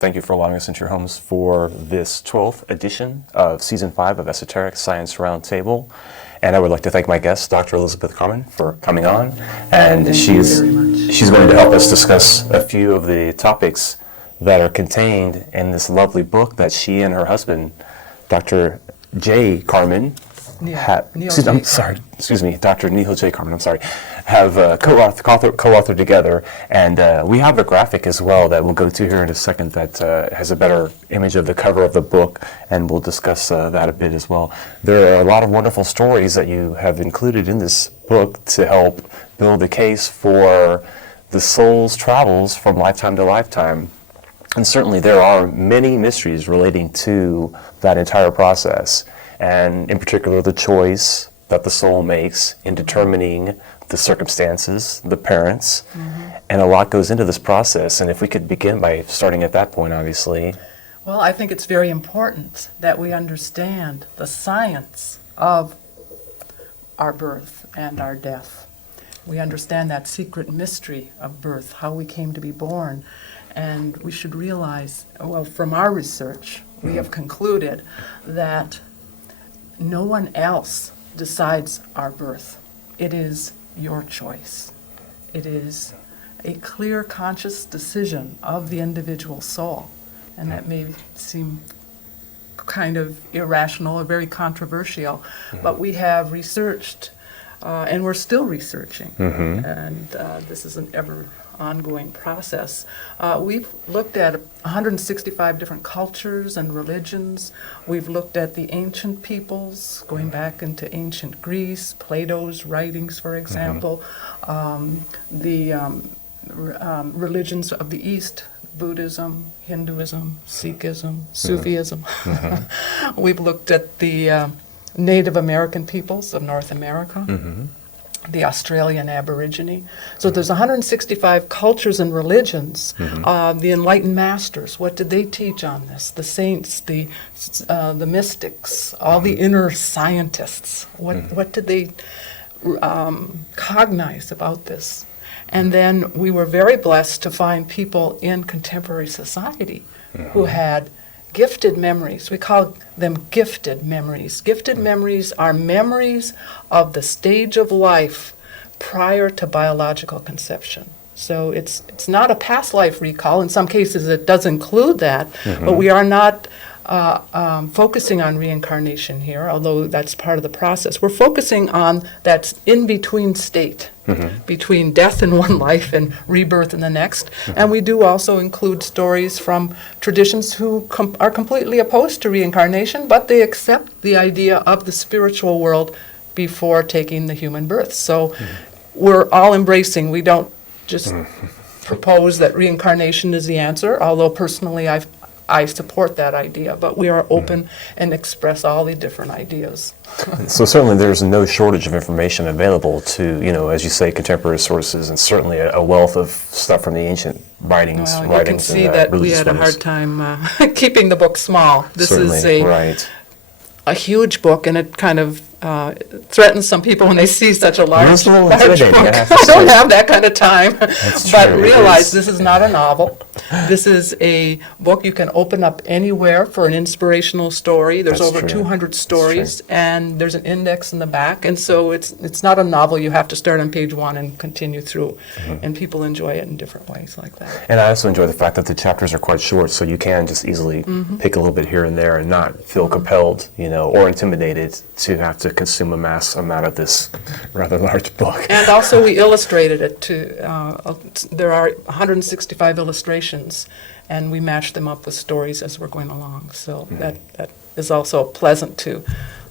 Thank you for allowing us into your homes for this 12th edition of Season 5 of Esoteric Science Roundtable. And I would like to thank my guest, Dr. Elizabeth Carman, for coming on. And she's going to help us discuss a few of the topics that are contained in this lovely book that she and her husband, Dr. J. Carman, Dr. Neil J. Carman, have co-authored together. And we have a graphic as well that we'll go to here in a second that has a better image of the cover of the book, and we'll discuss that a bit as well. There are a lot of wonderful stories that you have included in this book to help build the case for the soul's travels from lifetime to lifetime. And certainly there are many mysteries relating to that entire process, and in particular the choice that the soul makes in determining the circumstances, the parents, and a lot goes into this process. And if we could begin by starting at that point, obviously. Well, I think it's very important that we understand the science of our birth and our death. We understand that secret mystery of birth, how we came to be born. And we should realize, well, from our research, we have concluded that no one else decides our birth. It is your choice. It is a clear, conscious decision of the individual soul. And that may seem kind of irrational or very controversial, but we have researched, and we're still researching, and this is an ever ongoing process. We've looked at 165 different cultures and religions. We've looked at the ancient peoples, going back into ancient Greece, Plato's writings, for example, the religions of the East, Buddhism, Hinduism, Sikhism, Sufism. We've looked at the Native American peoples of North America. The Australian Aborigine. So there's 165 cultures and religions. The Enlightened Masters, what did they teach on this? The saints, the mystics, all the inner scientists, what did they cognize about this? And then we were very blessed to find people in contemporary society who had gifted memories. We call them gifted memories. Gifted memories are memories of the stage of life prior to biological conception. So it's not a past life recall. In some cases it does include that, but we are not focusing on reincarnation here, although that's part of the process. We're focusing on that in-between state, between death in one life and rebirth in the next. And we do also include stories from traditions who are completely opposed to reincarnation, but they accept the idea of the spiritual world before taking the human birth. So we're all embracing. We don't just propose that reincarnation is the answer, although personally I support that idea, but we are open and express all the different ideas. So certainly there's no shortage of information available to, as you say, contemporary sources, and certainly a wealth of stuff from the ancient writings. Well, you can see that we had a hard time keeping the book small. This is a huge book, and it kind of threatens some people when they see such a large book. I don't have that kind of time. But realize this is not a novel. This is a book you can open up anywhere for an inspirational story. There's over 200 stories, and there's an index in the back. And so it's not a novel you have to start on page 1 and continue through. And people enjoy it in different ways like that. And I also enjoy the fact that the chapters are quite short, so you can just easily pick a little bit here and there and not feel compelled, or intimidated to have to consume a mass amount of this rather large book. And also we illustrated it too. There are 165 illustrations, and we match them up with stories as we're going along. So that is also pleasant to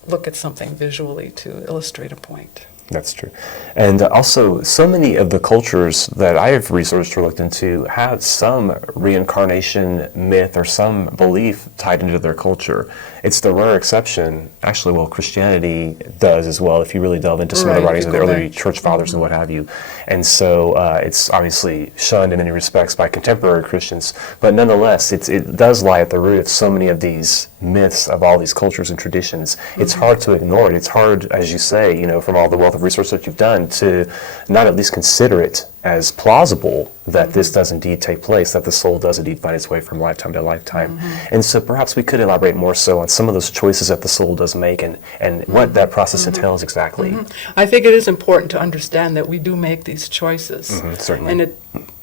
look at something visually to illustrate a point. That's true. And also, so many of the cultures that I have researched or looked into have some reincarnation myth or some belief tied into their culture. It's the rare exception, actually, well, Christianity does as well, if you really delve into some of the writings of the early church fathers and what have you. And so it's obviously shunned in many respects by contemporary Christians, but nonetheless, it does lie at the root of so many of these myths of all these cultures and traditions, it's hard to ignore it. It's hard, as you say, from all the wealth of research that you've done, to not at least consider it as plausible that this does indeed take place, that the soul does indeed find its way from lifetime to lifetime. And so perhaps we could elaborate more so on some of those choices that the soul does make, and what that process entails exactly. I think it is important to understand that we do make these choices. Certainly.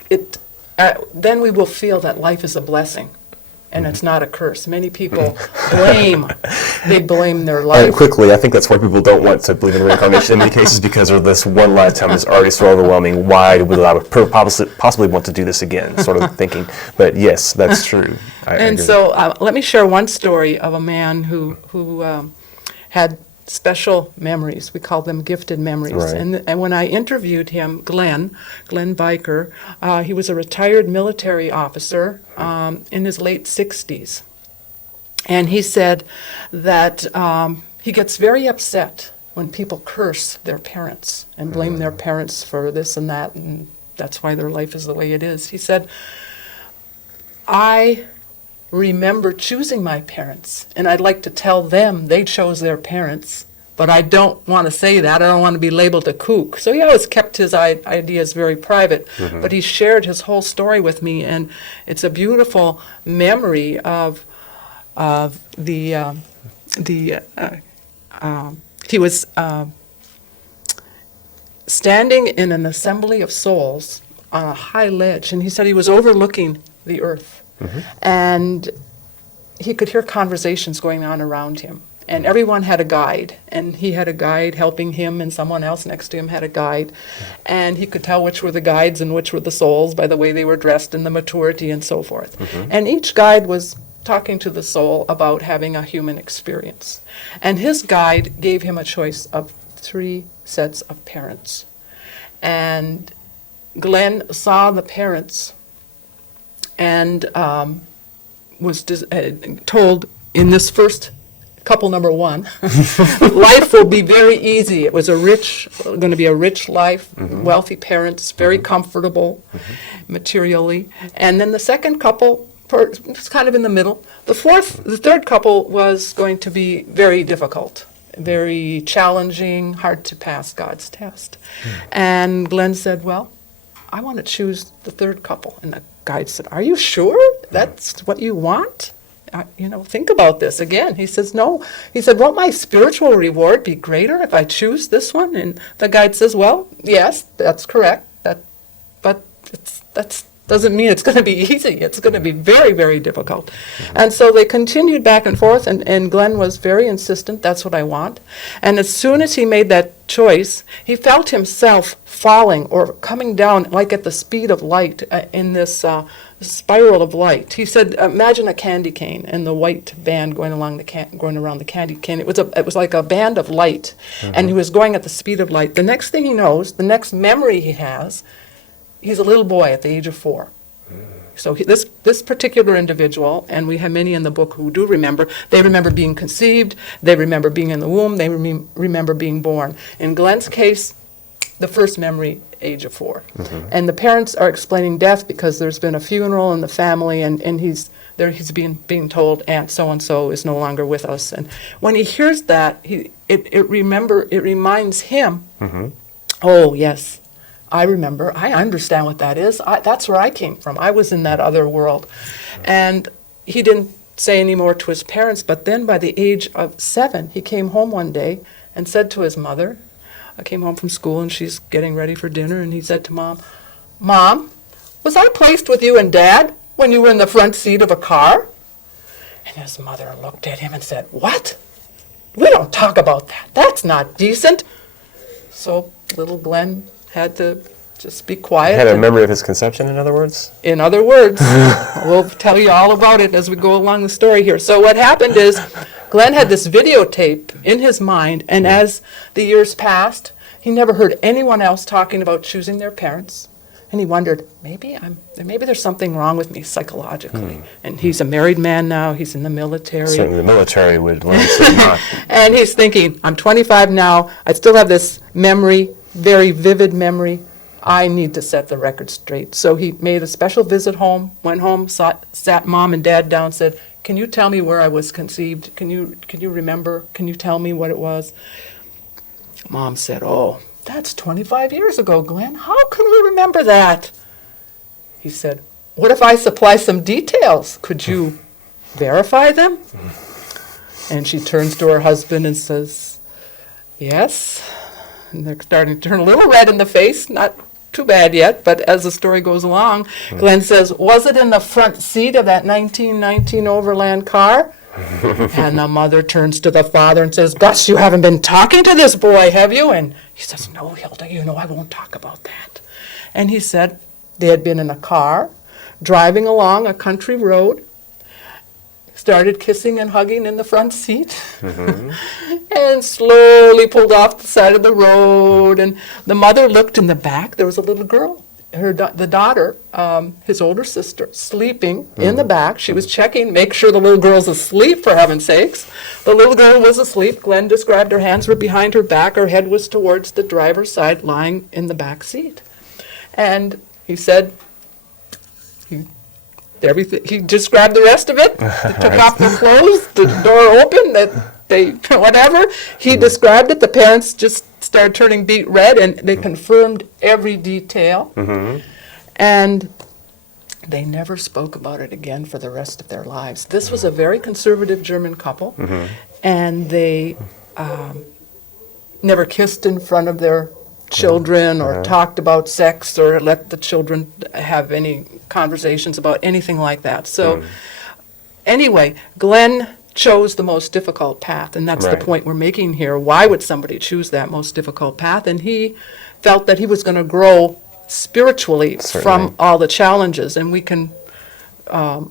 And then we will feel that life is a blessing. And it's not a curse. Many people blame their life. And quickly, I think that's why people don't want to believe in reincarnation in many cases, because of this one lifetime is already so overwhelming. Why do we possibly want to do this again, sort of thinking. But yes, that's true. I agree. So let me share one story of a man who had special memories. We call them gifted memories. Right. And when I interviewed him, Glenn Biker, he was a retired military officer in his late 60s. And he said that he gets very upset when people curse their parents and blame their parents for this and that, and that's why their life is the way it is. He said, I remember choosing my parents, and I'd like to tell them they chose their parents, but I don't want to say that. I don't want to be labeled a kook. So he always kept his ideas very private, but he shared his whole story with me, and it's a beautiful memory of he was standing in an assembly of souls on a high ledge, and he said he was overlooking the earth. And he could hear conversations going on around him. And everyone had a guide. And he had a guide helping him, and someone else next to him had a guide. And he could tell which were the guides and which were the souls by the way they were dressed and the maturity and so forth. And each guide was talking to the soul about having a human experience. And his guide gave him a choice of 3 sets of parents. And Glenn saw the parents and was told in this first couple number 1, life will be very easy. It was going to be a rich life, wealthy parents, very comfortable materially. And then the second couple was kind of in the middle. The third couple was going to be very difficult, very challenging, hard to pass God's test. And Glenn said, well, I want to choose the third couple. And the guide said, are you sure that's what you want? Think about this again. He says, no. He said, won't my spiritual reward be greater if I choose this one? And the guide says, well, yes, that's correct. But that doesn't mean it's going to be easy. It's going to be very, very difficult. And so they continued back and forth, and Glenn was very insistent, that's what I want. And as soon as he made that choice, he felt himself falling or coming down like at the speed of light in this spiral of light. He said, imagine a candy cane and the white band going around the candy cane. It was like a band of light, and he was going at the speed of light. The next thing he knows, the next memory he has, he's a little boy at the age of 4. So this particular individual, and we have many in the book who do remember, they remember being conceived, they remember being in the womb, they remember being born. In Glenn's case, the first memory, age of 4. And the parents are explaining death because there's been a funeral in the family, and he's being told Aunt so-and-so is no longer with us. And when he hears that, it reminds him, oh, yes, I remember. I understand what that is. That's where I came from. I was in that other world. And he didn't say any more to his parents, but then by the age of 7, he came home one day and said to his mother, I came home from school and she's getting ready for dinner, and he said to Mom, Mom, was I placed with you and Dad when you were in the front seat of a car? And his mother looked at him and said, what? We don't talk about that. That's not decent. So little Glenn had to just be quiet. Had a memory of his conception, in other words? In other words, we'll tell you all about it as we go along the story here. So what happened is Glenn had this videotape in his mind, and as the years passed, he never heard anyone else talking about choosing their parents. And he wondered, maybe there's something wrong with me psychologically. And he's a married man now. He's in the military. Certainly the military would learn so much. And he's thinking, I'm 25 now. I still have this memory, very vivid memory. I need to set the record straight. So he made a special visit home, went home, sat Mom and Dad down, said, can you tell me where I was conceived? Can you remember? Can you tell me what it was? Mom said, oh, that's 25 years ago, Glenn. How can we remember that? He said, what if I supply some details? Could you verify them? And she turns to her husband and says, yes. And they're starting to turn a little red in the face, not too bad yet, but as the story goes along, Glenn says, was it in the front seat of that 1919 Overland car? And the mother turns to the father and says, Gus, you haven't been talking to this boy, have you? And he says, no, Hilda, I won't talk about that. And he said they had been in a car, driving along a country road, started kissing and hugging in the front seat, and slowly pulled off the side of the road. And the mother looked in the back. There was a little girl, the daughter, his older sister, sleeping in the back. She was checking, make sure the little girl's asleep, for heaven's sakes. The little girl was asleep. Glenn described her hands were behind her back. Her head was towards the driver's side, lying in the back seat. And he said, everything. He described the rest of it. They took off their clothes, the door opened, whatever. He described it. The parents just started turning beet red, and they confirmed every detail. And they never spoke about it again for the rest of their lives. This was a very conservative German couple, and they never kissed in front of their children or talked about sex or let the children have any conversations about anything like that. So anyway, Glenn chose the most difficult path, and that's the point we're making here. Why would somebody choose that most difficult path? And he felt that he was going to grow spiritually from all the challenges, and we can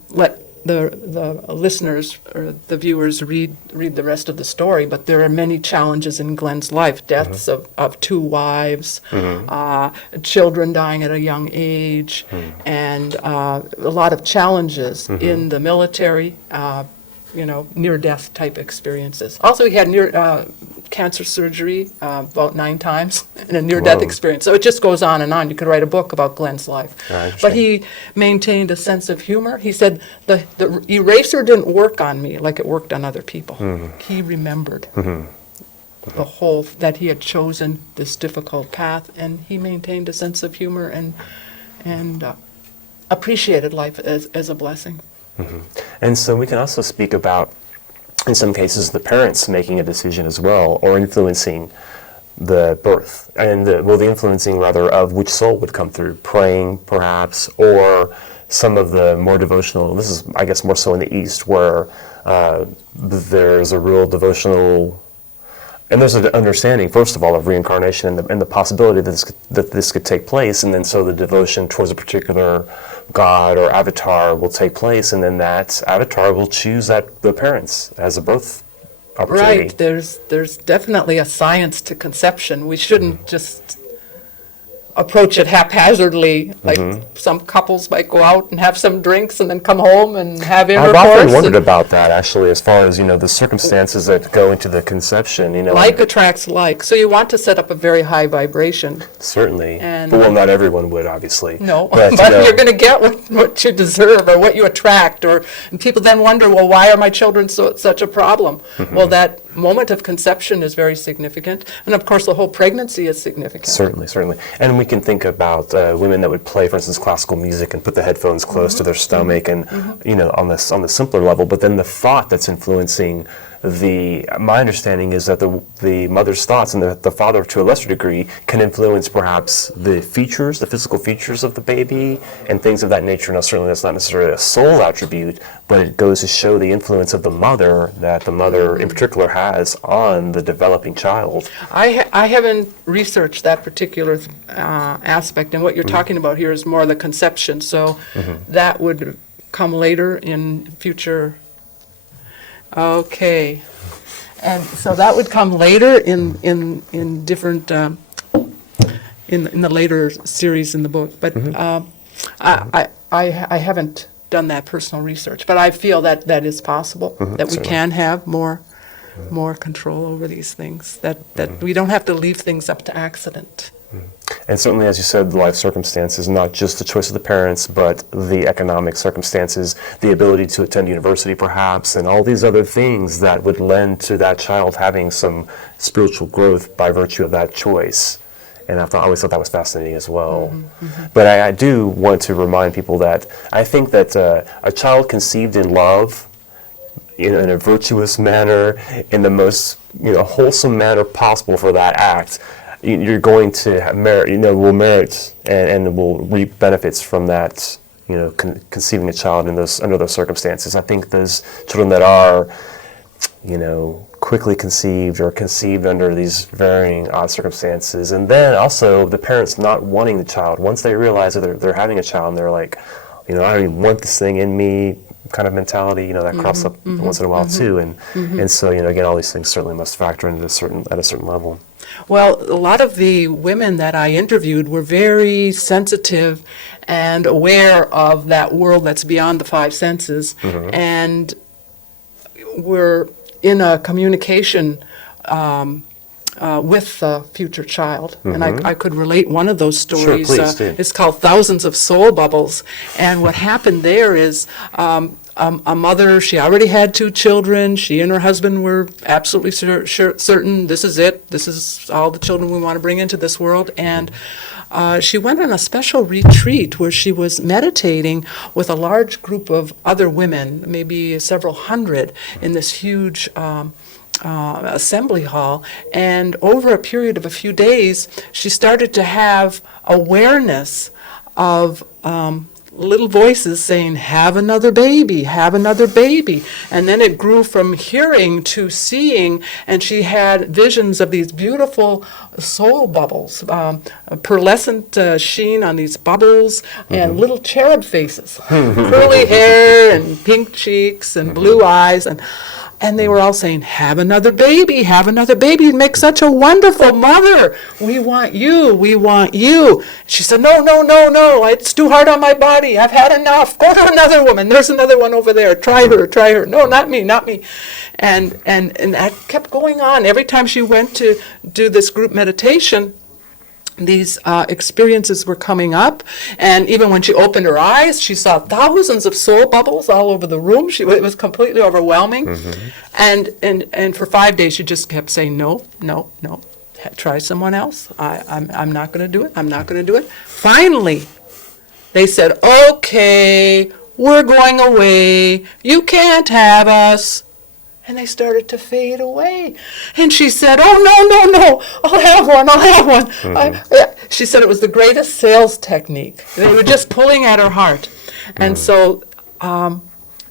let the listeners or the viewers read the rest of the story, but there are many challenges in Glenn's life. Deaths of two wives, children dying at a young age, and a lot of challenges in the military, near-death type experiences. Also, he had cancer surgery about 9 times and a near-death experience. So it just goes on and on. You could write a book about Glenn's life. But he maintained a sense of humor. He said, the eraser didn't work on me like it worked on other people. He remembered the whole, that he had chosen this difficult path, and he maintained a sense of humor and appreciated life as a blessing. And so we can also speak about, in some cases, the parents making a decision as well, or influencing the birth, and the influencing rather of which soul would come through, praying perhaps, or some of the more devotional, this is I guess more so in the East, where there's a real devotional, and there's an understanding, first of all, of reincarnation and the possibility that this could take place, and then so the devotion towards a particular god or avatar will take place, and then that avatar will choose the parents as a birth opportunity. Right. There's definitely a science to conception. We shouldn't just approach it haphazardly, like some couples might go out and have some drinks and then come home and have intercourse. I've often wondered about that, actually, as far as, the circumstances that go into the conception, Like attracts like. So you want to set up a very high vibration. Certainly. And but not everyone would, obviously. No, but you're going to get what you deserve or what you attract. And people then wonder, well, why are my children such a problem? Well, that moment of conception is very significant. And of course, the whole pregnancy is significant. Certainly. And we can think about women that would play, for instance, classical music and put the headphones close to their stomach and, on the simpler level. But then the thought that's influencing my understanding is that the mother's thoughts and the father, to a lesser degree, can influence perhaps the physical features of the baby and things of that nature. Now, certainly that's not necessarily a soul attribute, but it goes to show the influence of the mother that the mother in particular has on the developing child. I haven't researched that particular aspect, and what you're talking about here is more the conception, so that would come later in future. Okay, and so that would come later in different in the later series in the book. But I haven't done that personal research, but I feel that is possible, that we can have more control over these things, that we don't have to leave things up to accident. And certainly, as you said, the life circumstances, not just the choice of the parents, but the economic circumstances, the ability to attend university perhaps, and all these other things that would lend to that child having some spiritual growth by virtue of that choice. And I always thought that was fascinating as well. But I do want to remind people that I think that a child conceived in love, in a virtuous manner, in the most wholesome manner possible for that act, you're going to merit, will merit and will reap benefits from that, conceiving a child under those circumstances. I think those children that are, quickly conceived or conceived under these varying odd circumstances, and then also the parents not wanting the child, once they realize that they're having a child, and they're like, I don't even want this thing in me, kind of mentality, that crops up once in a while too, and so again, all these things certainly must factor into at a certain level. Well, a lot of the women that I interviewed were very sensitive and aware of that world that's beyond the five senses, and were in a communication with the future child. And I could relate one of those stories. Sure, please do. It's called Thousands of Soul Bubbles. And what happened there is a mother, she already had 2 children. She and her husband were absolutely certain, this is it. This is all the children we want to bring into this world. And she went on a special retreat where she was meditating with a large group of other women, maybe several hundred, in this huge assembly hall. And over a period of a few days, she started to have awareness of little voices saying, have another baby, have another baby. And then it grew from hearing to seeing, and she had visions of these beautiful soul bubbles, pearlescent sheen on these bubbles, and little cherub faces, curly hair and pink cheeks and blue eyes, and they were all saying, have another baby, have another baby. You'd make such a wonderful mother. We want you, we want you. She said, no, it's too hard on my body. I've had enough. Go to another woman. There's another one over there. Try her. No, not me. And that kept going on. Every time she went to do this group meditation, these experiences were coming up, and even when she opened her eyes, she saw thousands of soul bubbles all over the room. It was completely overwhelming, and for 5 days she just kept saying, no, try someone else. I'm not going to do it. I'm not going to do it. Finally, they said, okay, we're going away. You can't have us. And they started to fade away. And she said, oh, no, I'll have one. She said it was the greatest sales technique. They were just pulling at her heart. And so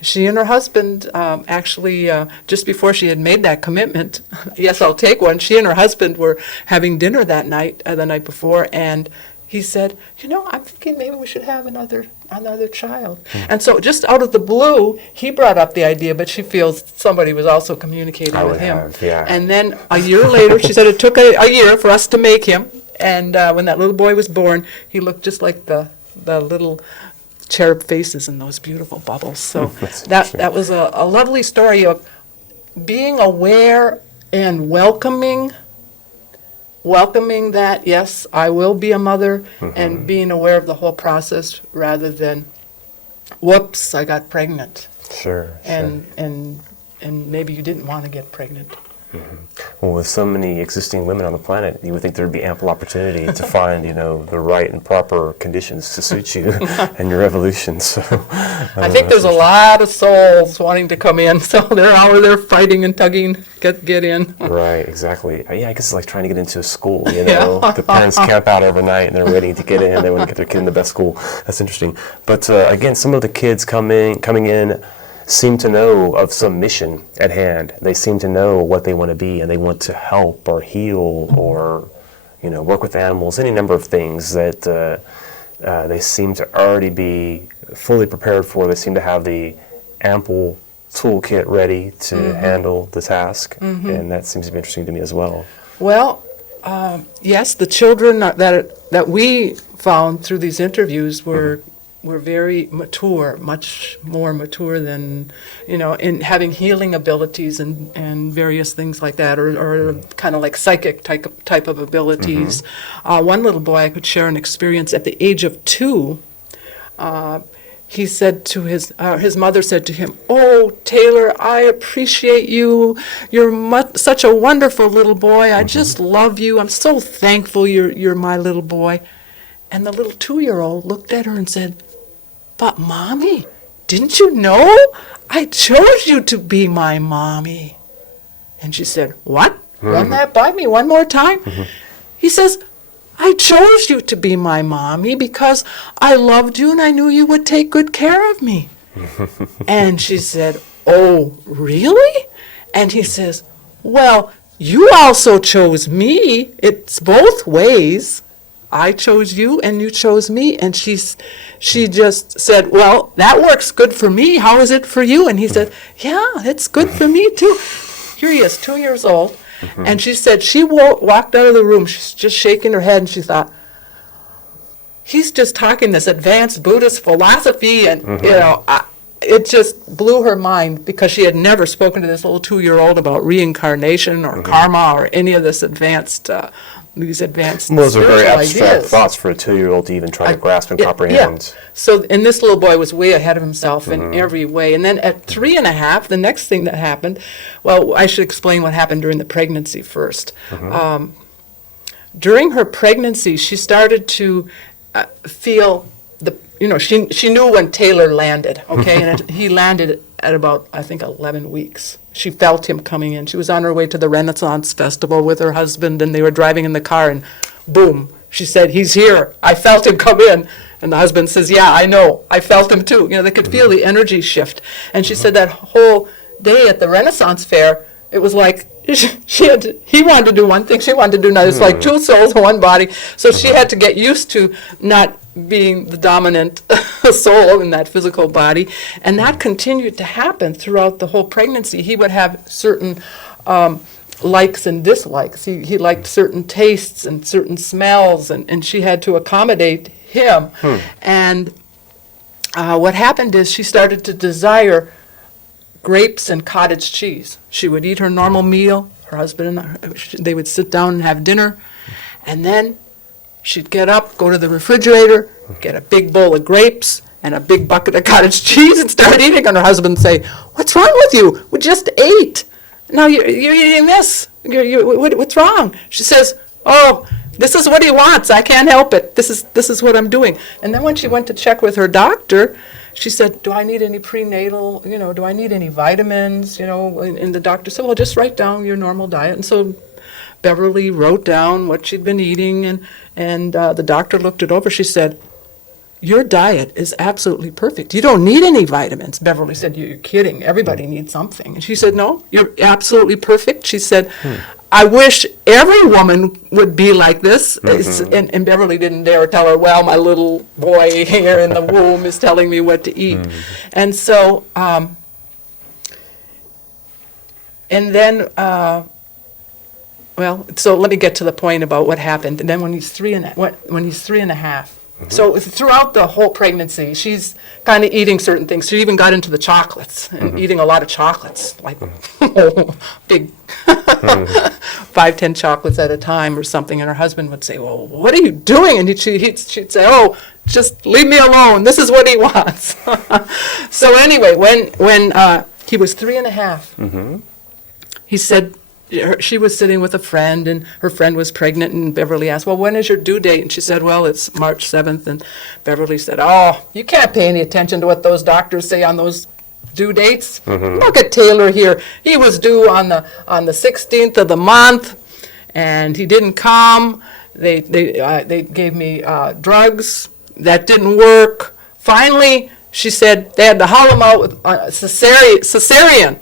she and her husband, actually, just before she had made that commitment, yes, I'll take one, she and her husband were having dinner that night, the night before, and he said, I'm thinking maybe we should have another child. And so just out of the blue, he brought up the idea, but she feels somebody was also communicating with him. Yeah. And then a year later, she said it took a year for us to make him. And when that little boy was born, he looked just like the little cherub faces in those beautiful bubbles. So that was a lovely story of being aware and welcoming that, yes, I will be a mother, and being aware of the whole process rather than, whoops, I got pregnant. Sure. And maybe you didn't want to get pregnant. Well, with so many existing women on the planet, you would think there would be ample opportunity to find, the right and proper conditions to suit you and your evolution. So, I think there's a lot of souls wanting to come in, so they're out there fighting and tugging, get in. Right, exactly. Yeah, I guess it's like trying to get into a school, The parents camp out overnight and they're waiting to get in. They want to get their kid in the best school. That's interesting. But again, some of the kids coming in seem to know of some mission at hand. They seem to know what they want to be, and they want to help or heal or, work with animals, any number of things that they seem to already be fully prepared for. They seem to have the ample toolkit ready to handle the task, and that seems to be interesting to me as well. Well, yes, the children that we found through these interviews were were very mature, much more mature than, in having healing abilities and various things like that, or kind of like psychic type of abilities. One little boy, I could share an experience at the age of 2. He said to his mother said to him, "Oh, Taylor, I appreciate you. You're such a wonderful little boy. I just love you. I'm so thankful you're my little boy." And the little 2-year-old looked at her and said, "But Mommy, didn't you know? I chose you to be my mommy." And she said, "What? Run that by me one more time." He says, "I chose you to be my mommy because I loved you and I knew you would take good care of me." And she said, "Oh, really?" And he says, "Well, you also chose me. It's both ways. I chose you and you chose me." And she just said, "Well, that works good for me. How is it for you?" And he said, "Yeah, it's good for me too." Here he is, 2 years old. And she said she walked out of the room, she's just shaking her head, and she thought, he's just talking this advanced Buddhist philosophy, and it just blew her mind, because she had never spoken to this little 2-year-old about reincarnation or karma or any of this advanced these advanced Those are very spiritual abstract ideas. thoughts for a 2-year-old to even try to grasp and comprehend. Yeah. So, and this little boy was way ahead of himself in every way. And then at 3.5, the next thing that happened, well, I should explain what happened during the pregnancy first. During her pregnancy, she started to feel she knew when Taylor landed, okay? And he landed at about, I think, 11 weeks. She felt him coming in. She was on her way to the Renaissance Festival with her husband, and they were driving in the car, and boom, she said, "He's here. I felt him come in." And the husband says, "Yeah, I know. I felt him too." They could feel the energy shift. And she said that whole day at the Renaissance Fair, it was like he wanted to do one thing, she wanted to do another. It's like two souls in one body. So she had to get used to not being the dominant soul in that physical body. And that continued to happen throughout the whole pregnancy. He would have certain likes and dislikes. He liked certain tastes and certain smells, and she had to accommodate him. And what happened is she started to desire grapes and cottage cheese. She would eat her normal meal, her husband and they would sit down and have dinner, and then she'd get up, go to the refrigerator, get a big bowl of grapes and a big bucket of cottage cheese and start eating, and her husband would say, "What's wrong with you? We just ate. Now you're eating this. What's wrong?" She says, "Oh, this is what he wants. I can't help it. This is what I'm doing." And then when she went to check with her doctor, she said, "Do I need any prenatal, do I need any vitamins, And the doctor said, "Well, just write down your normal diet." And so Beverly wrote down what she'd been eating, and the doctor looked it over. She said, "Your diet is absolutely perfect. You don't need any vitamins." Beverly said, "You're kidding. Everybody needs something." And she said, "No, you're absolutely perfect." She said, "I wish every woman would be like this." And Beverly didn't dare tell her, "Well, my little boy here in the womb is telling me what to eat." And so, and then, so let me get to the point about what happened. And then when he's three and a half, so throughout the whole pregnancy, she's kind of eating certain things. She even got into the chocolates and eating a lot of chocolates, like big 5-10 chocolates at a time or something. And her husband would say, "Well, what are you doing?" And she'd say, "Oh, just leave me alone. This is what he wants." So anyway, when he was 3.5, he said, she was sitting with a friend, and her friend was pregnant, and Beverly asked, "Well, when is your due date?" And she said, "Well, it's March 7th. And Beverly said, "Oh, you can't pay any attention to what those doctors say on those due dates. Look at Taylor here. He was due on the 16th of the month, and he didn't come. They gave me drugs. That didn't work. Finally," she said, "they had to haul him out with cesarean,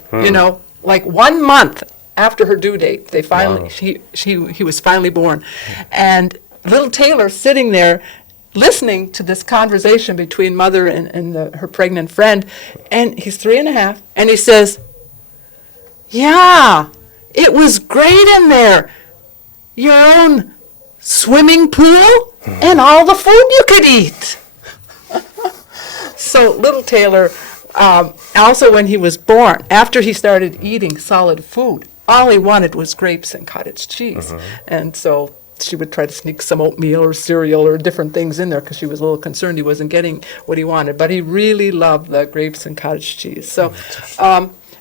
like 1 month after her due date. They finally, he was finally born." And little Taylor sitting there listening to this conversation between mother and her pregnant friend, and he's 3.5, and he says, "Yeah, it was great in there. Your own swimming pool and all the food you could eat." So little Taylor, also when he was born, after he started eating solid food, all he wanted was grapes and cottage cheese. And so she would try to sneak some oatmeal or cereal or different things in there because she was a little concerned he wasn't getting what he wanted. But he really loved the grapes and cottage cheese. So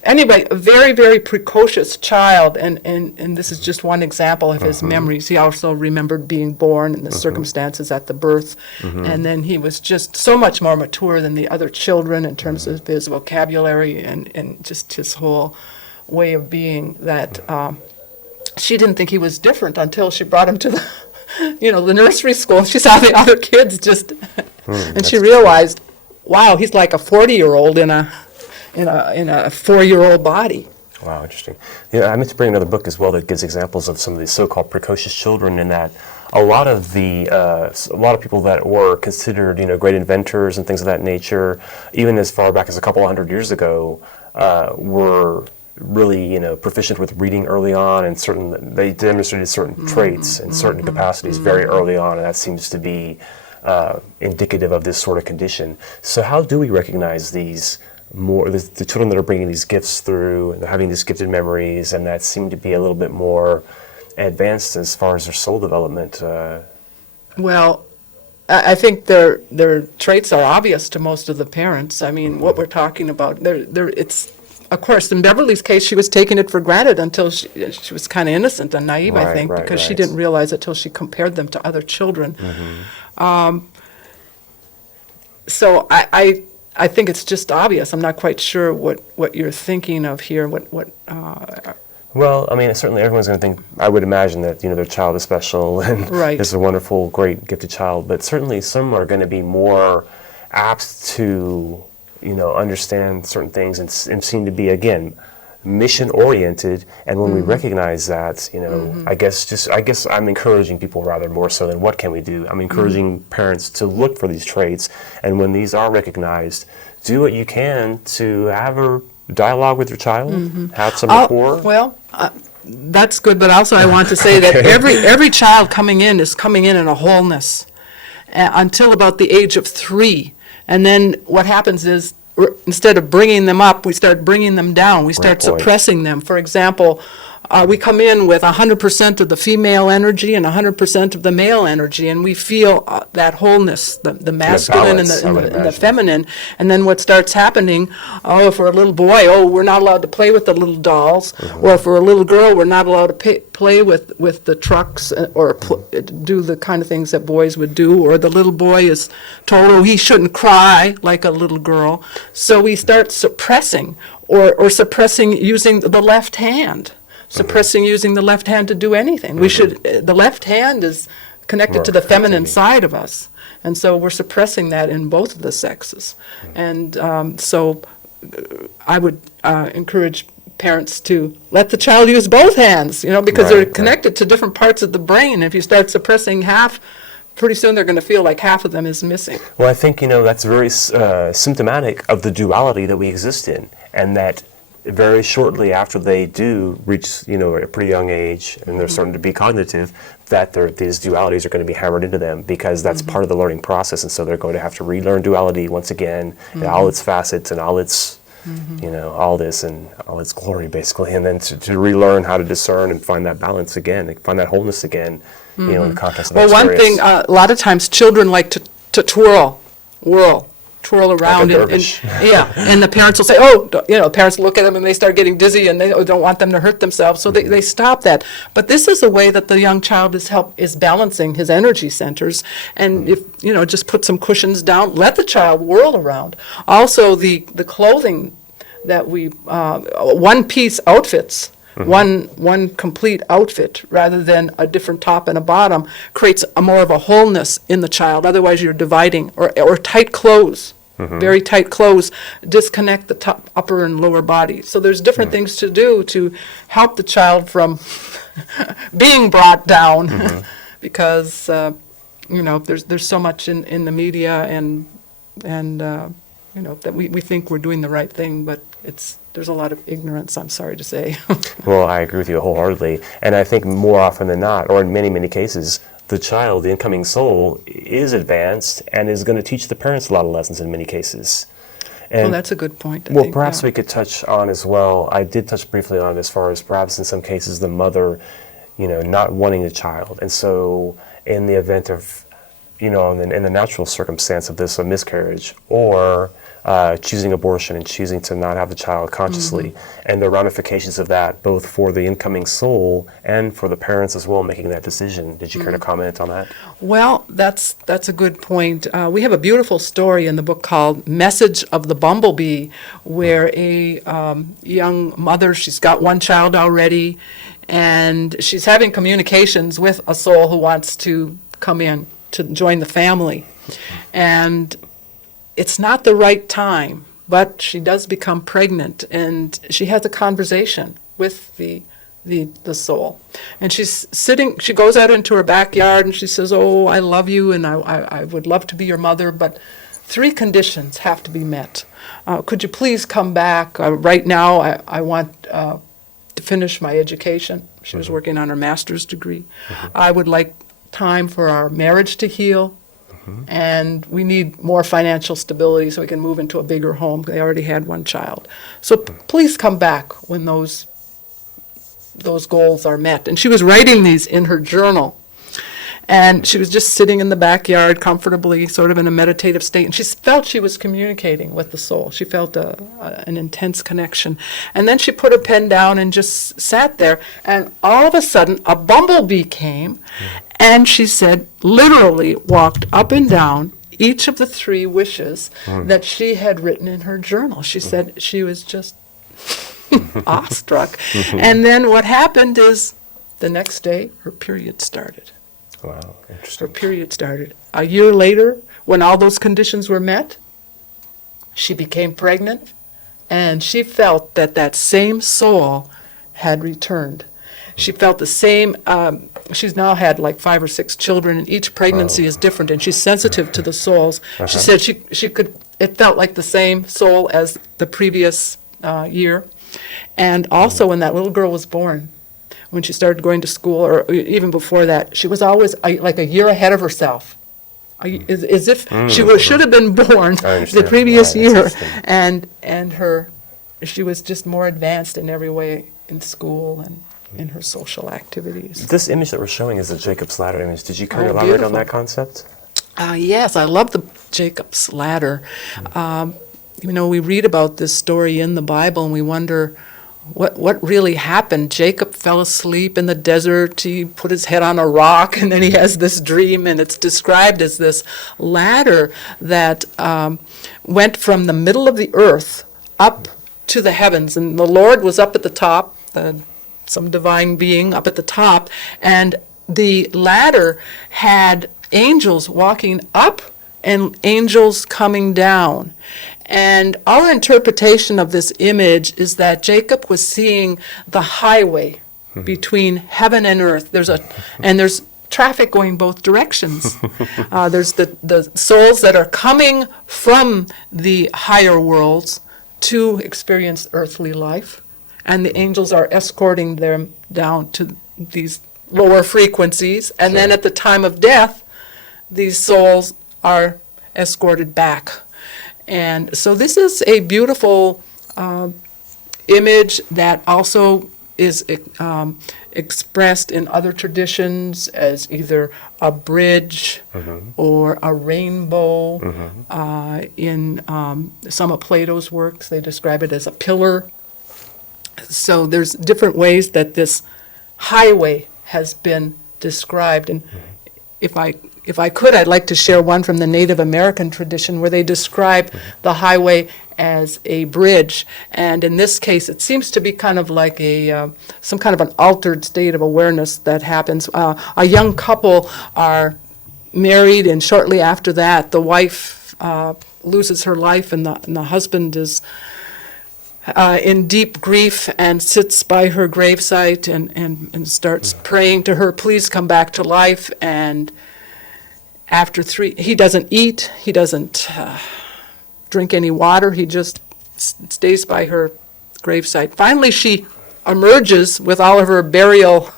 anyway, a very, very precocious child, and this is just one example of his memories. He also remembered being born and the circumstances at the birth, and then he was just so much more mature than the other children in terms of his vocabulary and just his whole way of being that she didn't think he was different until she brought him to the, the nursery school. She saw the other kids just, and she realized, wow, he's like a 40-year-old in a 4-year-old body. Wow, interesting. I meant to bring another book as well that gives examples of some of these so-called precocious children, in that a lot of people that were considered, great inventors and things of that nature, even as far back as a couple hundred years ago, were really, proficient with reading early on, and they demonstrated certain traits and certain capacities very early on, and that seems to be indicative of this sort of condition. So how do we recognize these the children that are bringing these gifts through, and they're having these gifted memories, and that seem to be a little bit more advanced as far as their soul development? Well, I think their traits are obvious to most of the parents. I mean, what we're talking about, it's, of course, in Beverly's case, she was taking it for granted until she was kind of innocent and naive, I think, because she didn't realize it till she compared them to other children. So I think it's just obvious. I'm not quite sure what you're thinking of here. Well, I mean, certainly everyone's going to think, I would imagine that, their child is special and is a wonderful, great, gifted child. But certainly some are going to be more apt to, understand certain things and seem to be, again, mission-oriented. And when we recognize that, I guess I'm encouraging people rather more so than what can we do. I'm encouraging parents to look for these traits, and when these are recognized, do what you can to have a dialogue with your child, have some rapport. That's good, but also I want to say that every child coming in is coming in a wholeness until about the age of 3. And then what happens is, instead of bringing them up, we start bringing them down. We start suppressing them. For example, we come in with 100% of the female energy and 100% of the male energy, and we feel that wholeness, the masculine and the feminine. And then what starts happening, if we're a little boy, we're not allowed to play with the little dolls, or if we're a little girl, we're not allowed to play with the trucks or do the kind of things that boys would do, or the little boy is told, he shouldn't cry like a little girl. So we start suppressing, or suppressing using the left hand. Suppressing using the left hand to do anything. The left hand is connected to the feminine side of us. And so we're suppressing that in both of the sexes. And so I would encourage parents to let the child use both hands, because they're connected to different parts of the brain. If you start suppressing half, pretty soon they're going to feel like half of them is missing. Well, I think, that's very symptomatic of the duality that we exist in, and that very shortly after they do reach, a pretty young age, and they're starting to be cognitive, that these dualities are going to be hammered into them, because that's part of the learning process, and so they're going to have to relearn duality once again, and all its facets and all its, all this and all its glory, basically, and then to relearn how to discern and find that balance again, and find that wholeness again, in the context of Well, one thing, a lot of times children like to twirl around, like and the parents will say, parents look at them and they start getting dizzy and they don't want them to hurt themselves, so they stop that. But this is a way that the young child is balancing his energy centers, and if just put some cushions down, let the child whirl around. Also, the clothing that we one-piece outfits. One complete outfit rather than a different top and a bottom creates more of a wholeness in the child. Otherwise, you're dividing, or tight clothes, very tight clothes disconnect the top, upper and lower body. So there's different things to do to help the child from being brought down, because there's so much in the media and that we think we're doing the right thing, but there's a lot of ignorance, I'm sorry to say. Well, I agree with you wholeheartedly. And I think more often than not, or in many, many cases, the child, the incoming soul, is advanced and is going to teach the parents a lot of lessons in many cases. And Well, that's a good point. I well, think, perhaps yeah. we could touch on as well. I did touch briefly on it as far as perhaps in some cases the mother, not wanting a child, and so in the event of, in the natural circumstance of this, a miscarriage, or choosing abortion and choosing to not have the child consciously, and the ramifications of that, both for the incoming soul and for the parents as well, making that decision. Did you care to comment on that? Well, that's a good point. We have a beautiful story in the book called Message of the Bumblebee, where a young mother, she's got one child already, and she's having communications with a soul who wants to come in to join the family. And it's not the right time, but she does become pregnant, and she has a conversation with the soul. And she's sitting, she goes out into her backyard and she says, "Oh, I love you and I would love to be your mother, but 3 conditions have to be met. Could you please come back? Right now, I want to finish my education." She was working on her master's degree. "I would like time for our marriage to heal. And we need more financial stability so we can move into a bigger home." They already had one child. "So please come back when those goals are met." And she was writing these in her journal. And she was just sitting in the backyard comfortably, sort of in a meditative state. And she felt she was communicating with the soul. She felt an intense connection. And then she put her pen down and just sat there. And all of a sudden, a bumblebee came. And she said, literally walked up and down each of the 3 wishes that she had written in her journal. She said she was just awestruck. And then what happened is the next day, her period started. Wow, Her interesting. period started. A year later, when all those conditions were met, she became pregnant, and she felt that same soul had returned. She felt the same, she's now had like 5 or 6 children, and each pregnancy is different, and she's sensitive to the souls. She said she could, it felt like the same soul as the previous year. And also when that little girl was born, when she started going to school, or even before that, she was always like a year ahead of herself. As if should have been born the previous year, and she was just more advanced in every way in school and in her social activities. This image that we're showing is the Jacob's Ladder image. Did you care to elaborate Beautiful. on that concept? Yes, I love the Jacob's Ladder. We read about this story in the Bible, and we wonder what really happened. Jacob fell asleep in the desert. He put his head on a rock, and then he has this dream, and it's described as this ladder that went from the middle of the earth up to the heavens, and the Lord was up at the top, some divine being up at the top, and the ladder had angels walking up and angels coming down. And our interpretation of this image is that Jacob was seeing the highway between heaven and earth. There's traffic going both directions. There's the souls that are coming from the higher worlds to experience earthly life, and the angels are escorting them down to these lower frequencies. And then at the time of death, these souls are escorted back. And so this is a beautiful image that also is expressed in other traditions as either a bridge or a rainbow. In some of Plato's works, they describe it as a pillar. So there's different ways that this highway has been described. And if I could, I'd like to share one from the Native American tradition where they describe the highway as a bridge. And in this case, it seems to be kind of like some kind of an altered state of awareness that happens. A young couple are married, and shortly after that, the wife loses her life, and the husband is in deep grief and sits by her gravesite and starts praying to her, "Please come back to life." And after he doesn't eat, he doesn't drink any water, he just stays by her gravesite. Finally, she emerges with all of her burial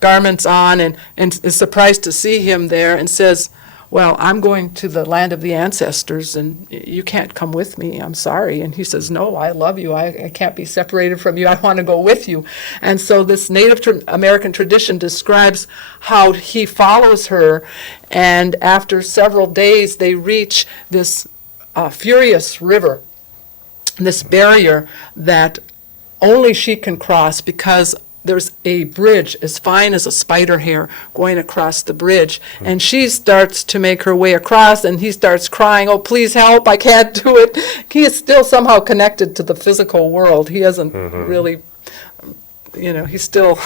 garments on and is surprised to see him there and says, well, I'm going to the land of the ancestors and you can't come with me. I'm sorry. And he says, no, I love you. I can't be separated from you. I want to go with you. And so this Native American tradition describes how he follows her, and after several days they reach this furious river, this barrier that only she can cross because there's a bridge as fine as a spider hair going across the bridge. And she starts to make her way across, and he starts crying, oh, please help, I can't do it. He is still somehow connected to the physical world. He hasn't really, he still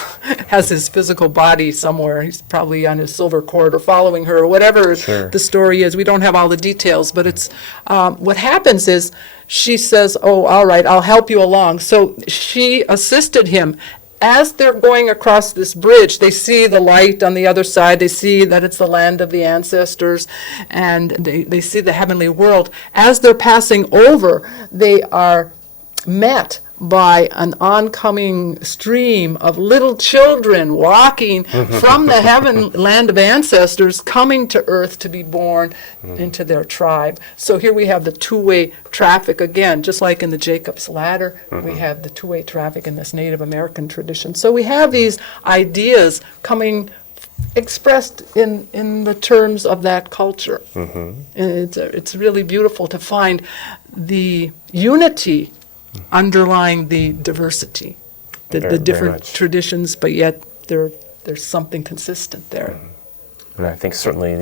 has his physical body somewhere. He's probably on his silver cord or following her or whatever the story is. We don't have all the details, but it's what happens is she says, oh, all right, I'll help you along. So she assisted him. As they're going across this bridge, they see the light on the other side. They see that it's the land of the ancestors, and they see the heavenly world. As they're passing over, they are met by an oncoming stream of little children walking from the heaven land of ancestors, coming to earth to be born into their tribe. So here we have the two-way traffic again, just like in the Jacob's Ladder. We have the two-way traffic in this Native American tradition. So we have these ideas coming expressed in the terms of that culture. And it's really beautiful to find the unity underlying the diversity, the different traditions, but yet there's something consistent there. And I think certainly,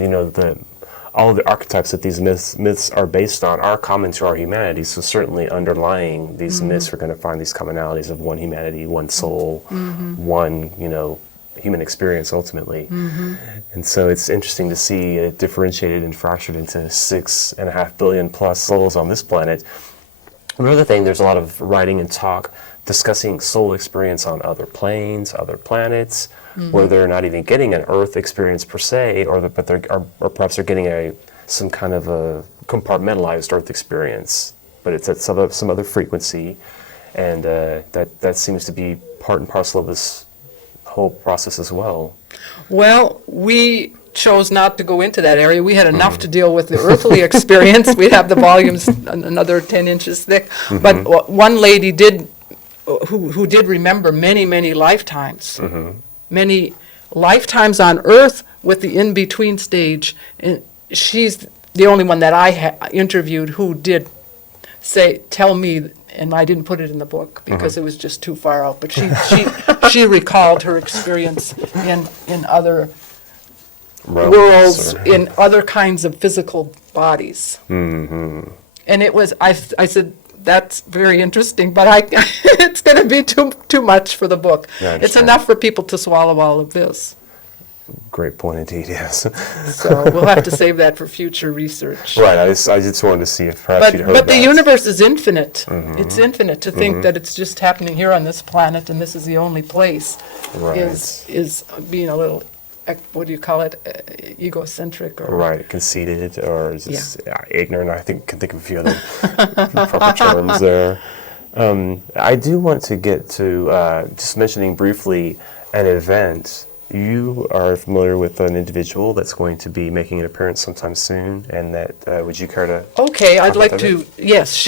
all of the archetypes that these myths are based on are common to our humanity. So certainly underlying these myths, we're going to find these commonalities of one humanity, one soul, one, human experience ultimately. And so it's interesting to see it differentiated and fractured into 6.5 billion plus souls on this planet. Another thing, there's a lot of writing and talk discussing soul experience on other planes, other planets, where they're not even getting an Earth experience per se, or perhaps they're getting some kind of a compartmentalized Earth experience, but it's at some other frequency, and that seems to be part and parcel of this whole process as well. Well, we chose not to go into that area. We had enough to deal with the earthly experience. We'd have the volumes another 10 inches thick. But one lady who did remember many, many lifetimes, many lifetimes on Earth with the in-between stage. And she's the only one that I interviewed who did tell me, and I didn't put it in the book because it was just too far out, but she recalled her experience in other worlds, in other kinds of physical bodies. And it was, I said, that's very interesting, but it's going to be too much for the book. It's enough for people to swallow all of this. Great point indeed, yes. So we'll have to save that for future research. Right, I just wanted to see if perhaps you'd heard But that. the universe is infinite. It's infinite. To think that it's just happening here on this planet and this is the only place is being a little, what do you call it, egocentric? Or conceited or just ignorant. I can think of a few other proper terms there. I do want to get to just mentioning briefly an event. You are familiar with an individual that's going to be making an appearance sometime soon, and that would you care to? Okay, I'd like to. Yes.